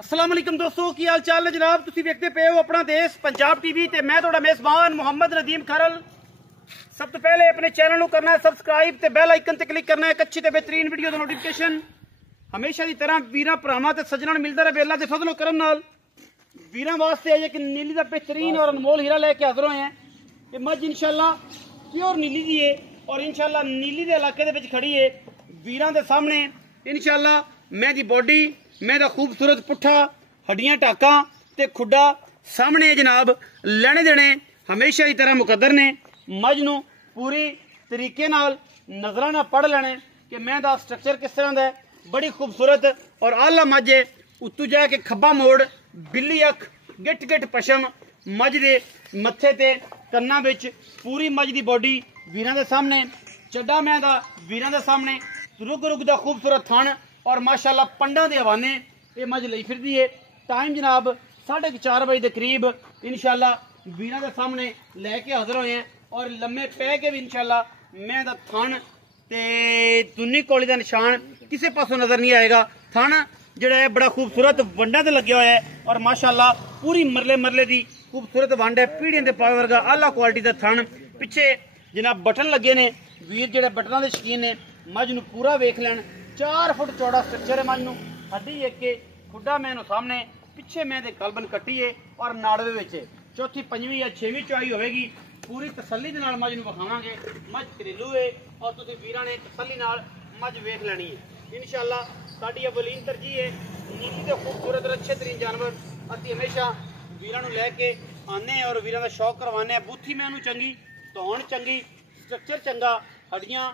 अस्सलाम वालेकुम दोस्तों की हाल चाल है जनाब। तुसी देखते पे हो अपना देश पंजाब टीवी ते मैं थोड़ा मेजबान मोहम्मद नदीम खरल। सब तो पहले अपने चैनल को करना है सब्सक्राइब ते बेल आइकन ते क्लिक करना है एक अच्छी ते बेहतरीन वीडियो दा नोटिफिकेशन हमेशा की तरह वीरां भरावां ते सज्जणां नूं मिलदा रहे। अल्लाह दे फजलो करम नाल वीरां वास्ते अजे कि नीली दा बेहतरीन और अनमोल हीरा लेके हाजिर होए हैं। ये मज इंशाल्लाह प्योर नीली दी है और इंशाल्लाह नीली दे इलाके दे विच खड़ी है वीरां दे सामने। इंशाल्लाह मैं दी बॉडी मैं दा खूबसूरत पुट्ठा हड्डियां टाका ते खुड्डा सामने जनाब लेने देने हमेशा की तरह मुकद्दर ने। मज नूं पूरी तरीके नाल नजरां नाल पढ़ लेने कि मैं दा स्ट्रक्चर किस तरह दा है। बड़ी खूबसूरत और आला मज है। उत्तू जाके खब्बा मोड़ बिल्ली अख गिट गिट पशम मज दे मत्थे ते कन्ना विच पूरी मज दी बॉडी वीरां दे सामने। चड्डा मैं दा वीरां दे सामने रुग रुग दा खूबसूरत थण और माशाल्लाह पंडा दे हवाने ये मज लई फिरदी है। टाइम जनाब 4:30 बजे के करीब इंशाल्लाह वीरां दे सामने लैके हाजिर होए हैं और लम्मे पै के भी इंशाल्लाह मैं दा थण ते दुनी कोली दा निशान किसी पासों नजर नहीं आएगा। थण जिहड़ा है बड़ा खूबसूरत वंडा ते लग्या होया है और माशाल्लाह पूरी मरले मरले दी खूबसूरत वंड है। पीढ़ियां दे पावे वर्गा आला क्वालिटी दा थण पिछे जनाब बटन लगे ने। वीर जिहड़े बटनां दे शकीन ने मज नूं पूरा वेख लैण। 4 फुट चौड़ा स्ट्रक्चर है मज नूं। हड्डी एक के खुड्डा मैनू सामने पिछे मैं दे गलबन कट्टी है और नाड़वे विच चौथी पंजवीं या 6वीं चौई होगी। पूरी तसल्ली दे नाल मज नूं विखावांगे। मज घरेलू है और तुसीं वीरां ने तसल्ली नाल मज वेख लैणी है। इंशाल्लाह साडी अवलीन तरजीह है नीली ते खूबसूरत और अच्छे तरीन जानवर असीं हमेशा वीरां नूं लैके आने और वीरां दा शौक करवाने। बूथी मैनू चंगी धौण चंगी स्ट्रक्चर चंगा हड्डियां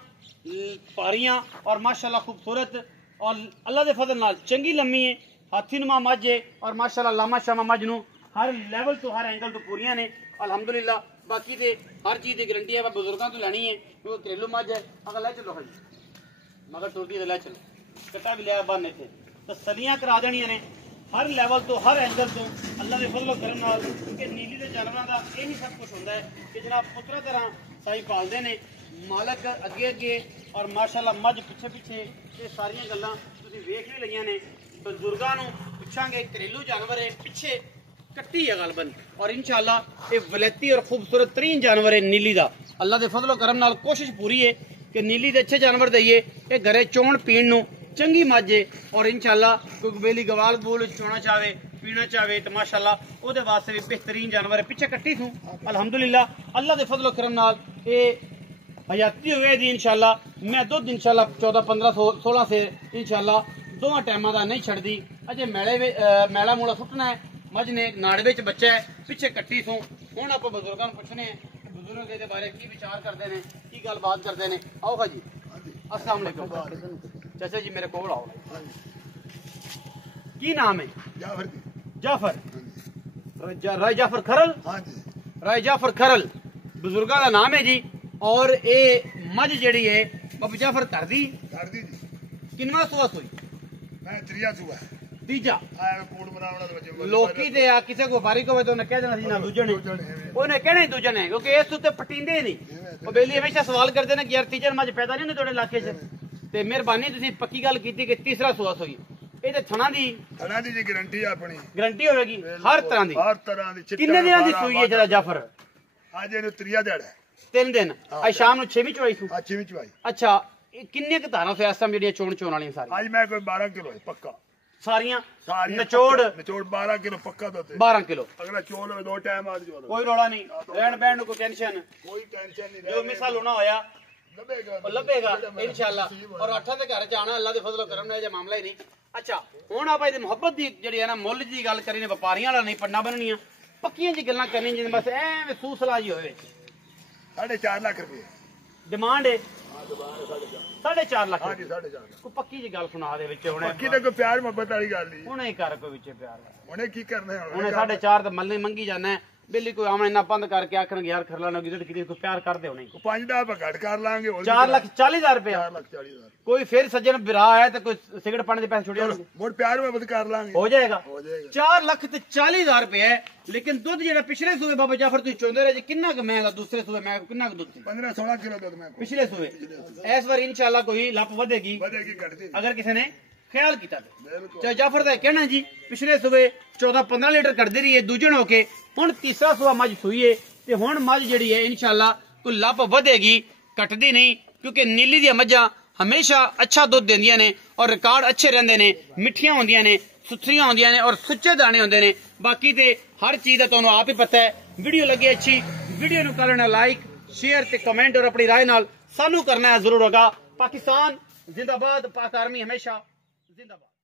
पारियां और माशाल्लाह खूबसूरत और अल्लाह दे फजल नाल चंगी लम्मी है। हाथी नुमा मज है और माशाल्लाह लामा शामा मज नूं हर लैवल तो हर एंगल तो पूरियां ने अल्हम्दुलिल्लाह। बाकी ते हर चीज़ की गारंटी है बुजुर्गों तो लैनी है क्योंकि घरेलू मज है। अगर लै चलो भाई मगर टुरदी लै चलो कट्टा भी लिया बन इतने तसलियां करा देनियां ने हर लैवल तो हर एंगल तो अल्लाह के फजलो करम नाल। क्योंकि नीली के जानवरों का यही सब कुछ होंदा है कि जनाब पुत्रा तरह साई पालते हैं मालक अगे अगे और माशाल्लाह मज पिछे पिछे। ये सारियां गल्लां तुसीं वेख भी लईआं ने। बजुर्गां नूं पुछांगे घरेलू जानवर है पिछे कट्टी है गलबन और इंशाल्लाह ये वलैती और खूबसूरत तरीन जानवर है नीली दा। अल्लाह के फजलो करम नाल कोशिश पूरी है कि नीली दे अच्छे जानवर दईए। ये घरे चोण पीण नूं चंगी मज है और इंशाल्लाह कोई बेली गवाल बूल चोना चाहे पीना चाहे तो माशाल्लाह ओहदे वास्ते भी बेहतरीन जानवर है। पिछे कट्टी थूं अल्हम्दुलिल्लाह अल्लाह के फजलो करम नाल ये हयाती हुए दी इंशाल्लाह। मैं दुध इंशाल्लाह 14 15 16 से इंशाल्लाह दोवां टाइमां दा नहीं छड़दी। अजे मैला मूला सुटना है मज ने नाड़वे च बच्चा है पिछे कट्टी थूं। हुण आपां बजुर्गां नूं पुछने बुजुर्ग इहदे बारे की विचार करते हैं की गलबात करते हैं। आओ जी अस्सलाम वालेकुम चाचा जी मेरे कोल आओ। की नाम है? जाफर राय जाफर खरल। राय जाफर खरल बुजुर्गां दा नाम है जी। और ये मज जड़ी है बाबा जाफर करदी किन्ना सुआ सोई? मैं त्रिया सुआ तीजा कोड बनावना दे बच्चे लोकी ते आ किसे को बारी को तो ने कह देना सी ना दूजे ने ओने कहना ही दूजे ने क्योंकि इस उत्ते पटिंदे नहीं। ओ बेली हमेशा सवाल करदे ने कि यार तीजन मज पैदा नहीं होंदे तोड़े इलाके च ते मेहरबानी तुसी पक्की गल कीती कि तीसरा सुआ सोई। ये ते थणा दी जी गारंटी है अपनी गारंटी होगी हर तरह दी। किन्ने दिनां दी सुई है जरा जाफर? आज इनु त्रिया दिहाड़ा 3 दिन आज शाम ਨੂੰ 6ਵੀਂ ਚਵਾਈ ਸੂ। 6ਵੀਂ ਚਵਾਈ अच्छा किन्ने क धारा से इस टाइम ਜਿਹੜੀਆਂ ਚੋਣ ਚੋਣ ਵਾਲੀਆਂ ਸਾਰੀਆਂ? आज मैं कोई 12 किलो है पक्का ਸਾਰੀਆਂ निचोड़ 12 किलो पक्का तो 12 किलो अगला चोल में 2 टाइम आ जो कोई रौला नहीं रहन बहन कोई टेंशन कोई टेंशन नहीं जो मिसाल होना होया ਲੱਭੇਗਾ इंशाल्लाह और 8 ਦੇ ਘਰ ਚ ਆਣਾ ਅੱਲਾ ਦੇ ਫਜ਼ਲ ਕਰਮ ਨਾਲ ਇਹ ਮਾਮਲਾ ਹੀ ਨਹੀਂ। अच्छा ਹੁਣ ਆਪਾਂ ਇਹਦੀ ਮੁਹੱਬਤ ਦੀ ਜਿਹੜੀ ਹੈ ਨਾ ਮੁੱਲ ਦੀ ਗੱਲ ਕਰੀ ਨੇ ਵਪਾਰੀਆਂ ਵਾਲਾ ਨਹੀਂ ਪੰਡਾ ਬਣਨੀਆਂ ਪੱਕੀਆਂ ਜੀ ਗੱਲਾਂ ਕਰਨੀਆਂ ਜਿਵੇਂ ਬਸ ਐਵੇਂ ਸੂਸਲਾ ਜੀ ਹੋਵੇ। 4.5 लाख रुपए डिमांड है 4.5 लाख। हाँ जी 4.5 कोई पक्की जी गल सुना दे विच हुणे पक्की ते कोई प्यार मोहब्बत वाली गल नहीं हुणे कर कोई विच प्यार हुणे की करना है हुणे 4.5 ते मल्ले मंगी जाना है बिल्ली कोई आमने ना बंद करके आखणगे यार खर लाना किते किते कोई प्यार कर दे हुणे 5 दा घट कर लांगे 4,40,000 रुपया 4,40,000 कोई फिर सज्जन बिरा है तो कोई सिगरेट पाने के पैसे छोड़ मोड़ प्यार मोहब्बत कर लांगे हो जाएगा 4,40,000 रुपया है। लेकिन दुध जेड़ा पिछले सूबे बाबा जाफर तुसीं चोंदे रहे किन्ना क महंगा दूसरे सूबे मैं किन्ना क दुध 15-16 किलो दूध मैं पिछले सूबे इस बार इंशाल्लाह कोई लप वधेगी घटदी अगर किसी ने ख्याल किया बिल्कुल। चाहे जाफर का कहना जी पिछले सूबे 14-15 लीटर करती रही है दूजन होके हुण तीसरा सूबा मझ सूई है ते हुण मझ जिहड़ी है इंशाअल्लाह कोई लप वधेगी घटदी नहीं क्योंकि नीली दी मझां हमेशा अच्छा दुध देंदियां ने और रिकॉर्ड अच्छे रहंदे ने मिठियां होंदियां ने सुथरियां होंदियां ने और सुच्चे दाने होंदे ने बाकी ते हर चीज दा तुहानू आप ही पता है वीडियो लगी अच्छी वीडियो नू करना लाइक शेयर ते कमेंट और अपनी राय नाल सानू करना है जरूर होगा पाकिस्तान जिंदाबाद पाक आर्मी हमेशा जिंदाबाद।